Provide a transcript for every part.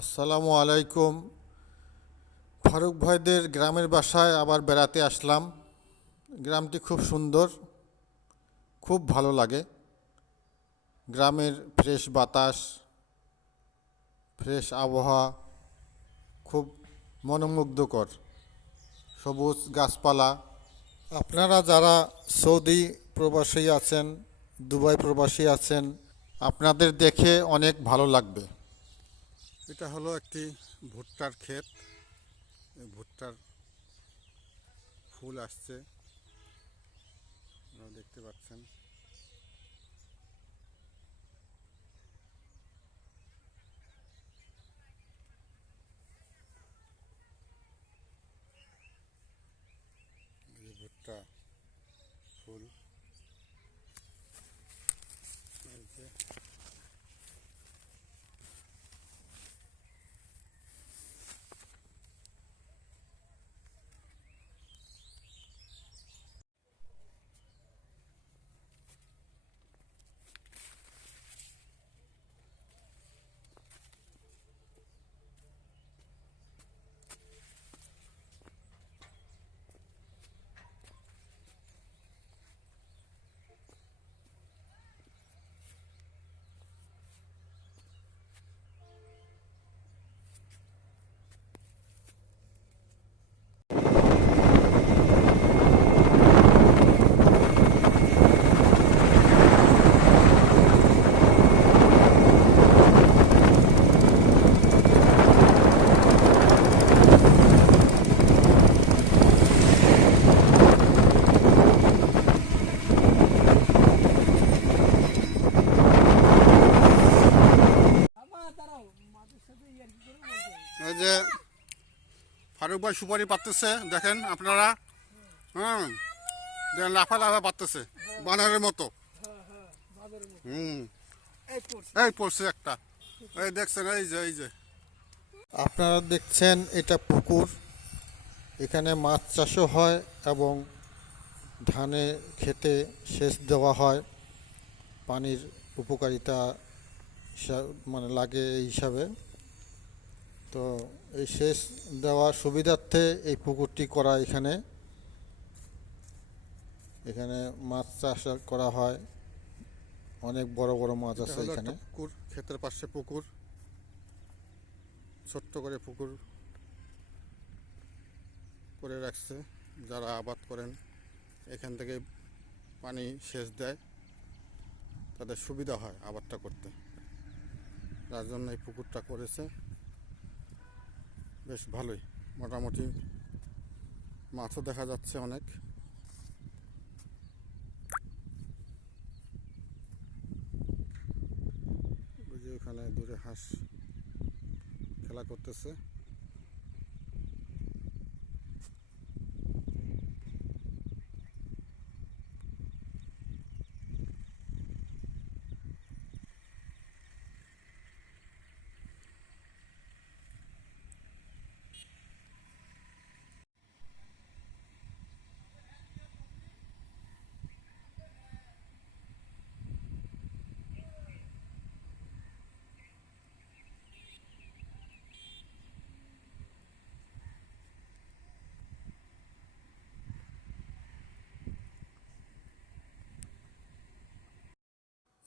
আসসালামু আলাইকুম। ফারুক ভাইদের গ্রামের বাসায় আবার বেড়াতে আসলাম। গ্রামটি খুব সুন্দর, খুব ভালো লাগে। গ্রামের ফ্রেশ বাতাস, ফ্রেশ আবহাওয়া খুব মনোমুগ্ধকর। সবুজ গাছপালা। আপনারা যারা সৌদি প্রবাসী আছেন, দুবাই প্রবাসী আছেন, আপনাদের দেখে অনেক ভালো লাগবে। এটা হলো একটি ভুট্টার ক্ষেত। এই ভুট্টার ফুল আসছে, আপনারা দেখতে পাচ্ছেন। এই ভুট্টা ফুল, এই যে। এই যে ফারুক ভাই সুপারি পাততেছে, দেখেন আপনারা। হ্যাঁ, দেখেন লাফা লাফা পাততেছে বানরের মতো। হুম, এই পড়ছে একটা। এই দেখছেন, এই যে আপনারা দেখছেন, এটা পুকুর। এখানে মাছ চাষও হয় এবং ধানে খেতে সেচ দেওয়া হয়। পানির উপকারিতা মানে লাগে এই হিসাবে। তো এই সেচ দেওয়ার সুবিধার্থে এই পুকুরটি করা। এখানে এখানে মাছ চাষ করা হয়, অনেক বড় বড় মাছ আছে এখানে। পুকুর, ক্ষেতের পাশে পুকুর, ছোট্ট করে পুকুর করে রাখছে। যারা আবাদ করেন এখান থেকে পানি সেচ দেয়, তাদের সুবিধা হয় আবাদটা করতে। যার জন্য এই পুকুরটা করেছে। বেশ ভালোই, মোটামুটি মাছও দেখা যাচ্ছে অনেক। ওই যে ওখানে দূরে হাঁস খেলা করতেছে।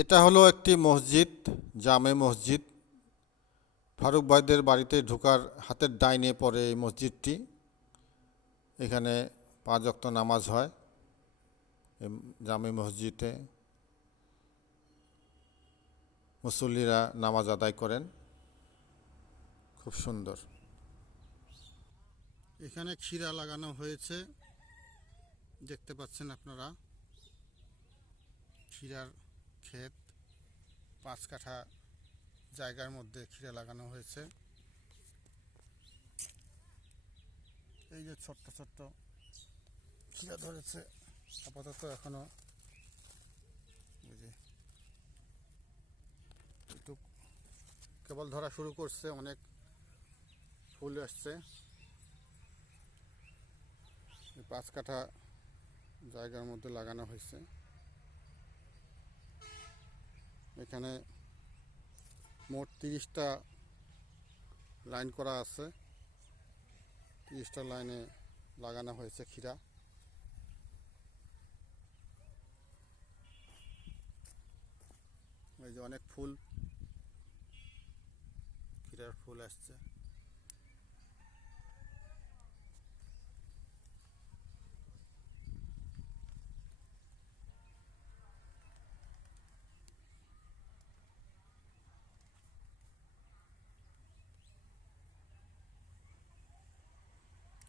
এটা হলো একটি মসজিদ, জামে মসজিদ। ফারুক ভাইদের বাড়িতে ঢোকার হাতের ডাইনে পড়ে এই মসজিদটি। এখানে 5 ওয়াক্ত নামাজ হয় এই জামে মসজিদে। মুসল্লিরা নামাজ আদায় করেন। খুব সুন্দর। এখানে ক্ষীরা লাগানো হয়েছে, দেখতে পাচ্ছেন আপনারা। ক্ষীরার ক্ষেত, 5 কাঠা জায়গার মধ্যে ক্ষীরা লাগানো হয়েছে। এই যে ছোট্ট ছোট্ট ক্ষীরা ধরেছে, আপাতত এখনো একটু কেবল ধরা শুরু করছে, অনেক ফুল আসছে। 5 কাঠা জায়গার মধ্যে লাগানো হয়েছে। এখানে মোট 30টা লাইন করা আছে, 30টা লাইনে লাগানো হয়েছে ক্ষীরা। এই যে অনেক ফুল, ক্ষীরার ফুল আসছে।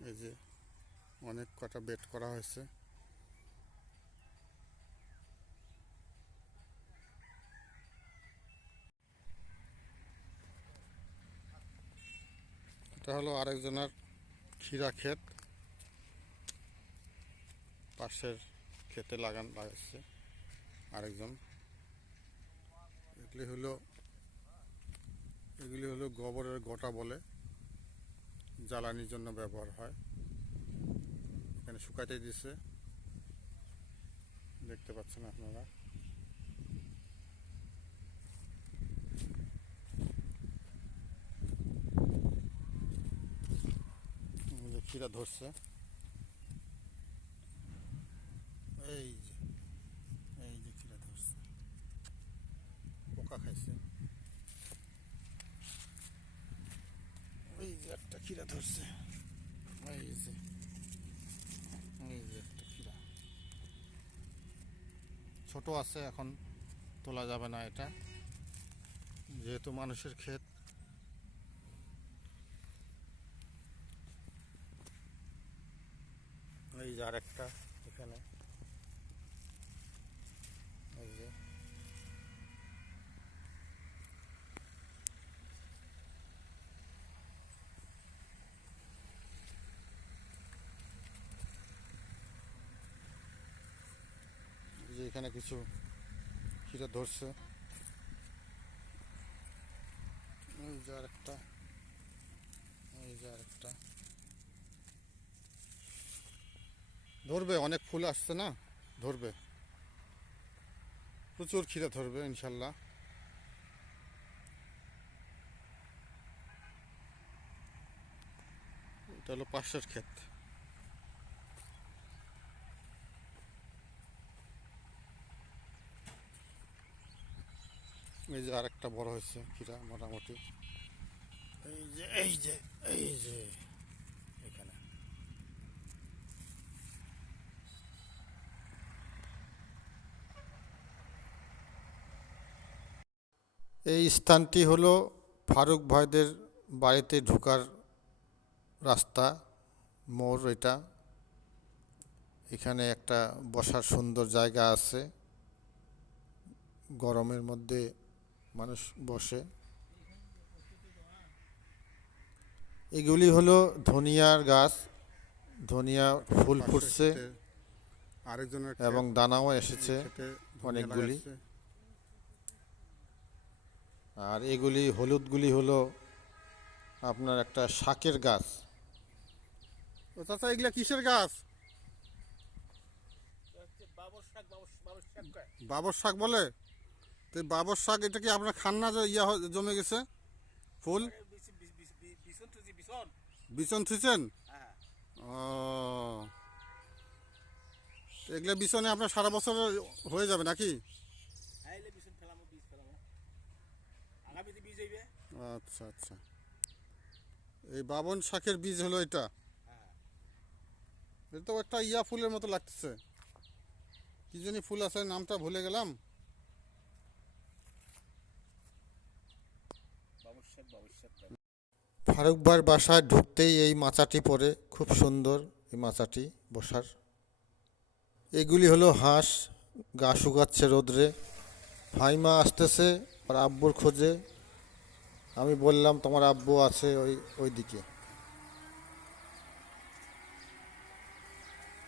এই যে অনেক কটা বেড করা হয়েছে। এটা হলো আরেকজনের ক্ষীরা ক্ষেত, পাশের ক্ষেতে লাগাচ্ছে আরেকজন। এগুলি হলো গোবরের গোটা বলে, জ্বালানির জন্য ব্যবহার হয়। এখানে শুকাইতে দিছে, দেখতে পাচ্ছেন আপনারা। ক্ষীরা ধরছে, এই যে ক্ষীরা ধরছে, পোকা খাইছে। এই যে একটা ক্ষীরা ধরছে, এই যে একটা ক্ষীরা ছোট আছে, এখন তোলা যাবে না এটা, যেহেতু মানুষের ক্ষেত। এই যে আরেকটা এখানে, এই যে এখানে কিছু ক্ষীরা ধরছে। এই যে আরেকটা, এই যে আরেকটা ধরবে, অনেক ফুল আসছে না, ধরবে, প্রচুর ক্ষীরা ধরবে ইনশাল্লাহ। এটা হলো পাশের ক্ষেত। এই যে আরেকটা বড় হয়েছে ক্ষীরা মোটামুটি, এই যে এখানে। এই স্থানটি হলো ফারুক ভাইদের বাড়িতে ঢোকার রাস্তা, মোড় এটা। এখানে একটা বসার সুন্দর জায়গা আছে, গরমের মধ্যে মানুষ বসে। এগুলি হলো ধনিয়ার গাছ, ধনিয়া ফুল ফুটছে আরেকজনের এবং দানাও এসেছে অনেকগুলি। আর এগুলি হলুদগুলি হলো আপনার একটা শাকের গাছ। চাচা এগুলা কিসের গাছ? বাবর শাক বলে। তো বাবর শাক এটা কি আপনার খান না, যে জমে গেছে ফুল? বিছন থুইছেন? ও, এগুলা বিছনে আপনার সারা বছর হয়ে যাবে নাকি? আচ্ছা আচ্ছা, এই বাবন শাকের বীজ হলো এটা। এটা তো একটা ফুলের মতো লাগতেছে, কি জানি ফুল আছে, নামটা ভুলে গেলাম। ফারুক ভাইয়ের বাসায় ঢুকতেই এই মাচাটি পড়ে, খুব সুন্দর এই মাচাটি বসার। এগুলি হলো হাঁস, গা শুকাচ্ছে রোদ্রে। ভাইমা আসতেছে আর আব্বুর খোঁজে। আমি বললাম তোমার আব্বু আছে ওই দিকে।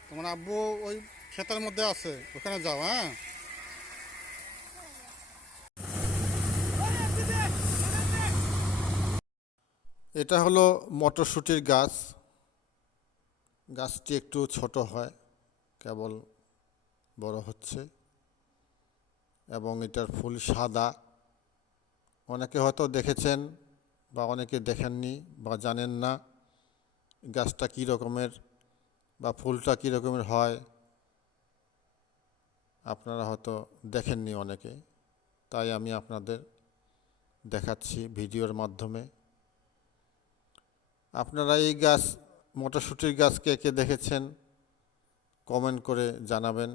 তোমার আব্বু ওই ক্ষেতের মধ্যে আছে, ওখানে যাও। হ্যাঁ, এটা হলো মটরশুঁটির গাছ। গাছটি একটু ছোট হয়, কেবল বড় হচ্ছে, এবং এটার ফুল সাদা। অনেকে হয়তো দেখেছেন বা অনেকে দেখেননি বা জানেন না গাছটা কী রকমের বা ফুলটা কী রকমের হয়, আপনারা হয়তো দেখেননি অনেকে, তাই আমি আপনাদের দেখাচ্ছি ভিডিওর মাধ্যমে। আপনারা এই গাছ, মটরশুঁটির গাছ কে কে দেখেছেন কমেন্ট করে জানাবেন।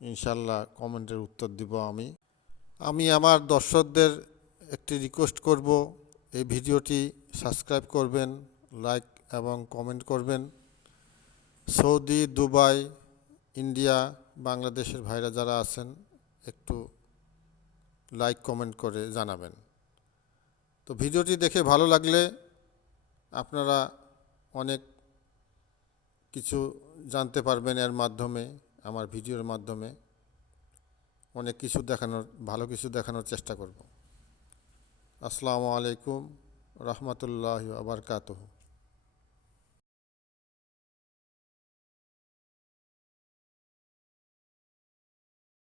ইনশাল্লাহ কমেন্টের উত্তর দিব আমি আমার দর্শকদের একটি রিকোয়েস্ট করব, এই ভিডিওটি সাবস্ক্রাইব করবেন, লাইক এবং কমেন্ট করবেন। সৌদি, দুবাই, ইন্ডিয়া, বাংলাদেশের ভাইরা যারা আছেন একটু লাইক কমেন্ট করে জানাবেন। তো ভিডিওটি দেখে ভালো লাগলে আপনারা অনেক কিছু জানতে পারবেন এর মাধ্যমে, আমার ভিডিওর মাধ্যমে অনেক কিছু দেখানোর, ভালো কিছু দেখানোর চেষ্টা করব। আসসালামু আলাইকুম রহমতুল্লাহি ওয়া বারাকাতুহু।